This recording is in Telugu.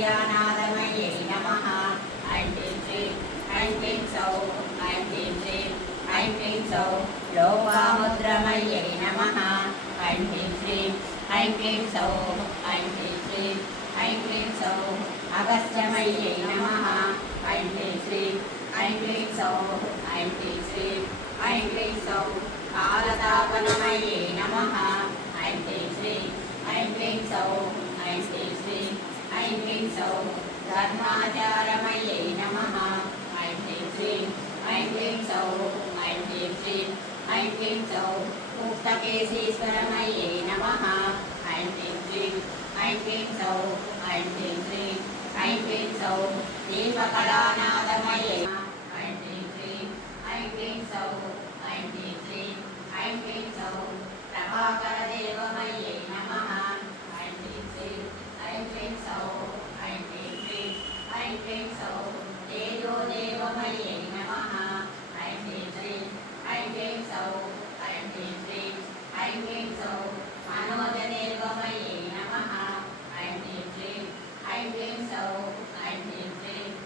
నిర్యానాదమయ్యై నమ ఐం క్లీం క్లీం ఐం క్లీం సౌ ఐం క్లీం క్లీం ఐం క్లీం సౌ లోపాముద్రమయ్యై నమః ఐం క్లీం క్లీం ఐం క్లీం సౌ ఐం క్లీం క్లీం ఐం క్లీం సౌ అగస్త్యమయ్యై నమః ఐం క్లీం ఐం క్లీం సౌ ఐం క్లీం ఐం క్లీం సౌ కాలతాపనమయ్యే నమ ఐం క్లీం క్లీం ఐం క్లీం సౌ ఐం క్లీం క్లీం ఐం క్లీం సౌ ధర్మాచారమయ్యే నమః. ఐం క్లీం క్లీం ఐం క్లీం సౌ ఐం క్లీం ఐం క్లీం సౌ ఐం క్లీం ఐం క్లీం సౌ ఐం క్లీం ఐం క్లీం సౌ เพ็งโสเตโยเดวมะเยนะมหา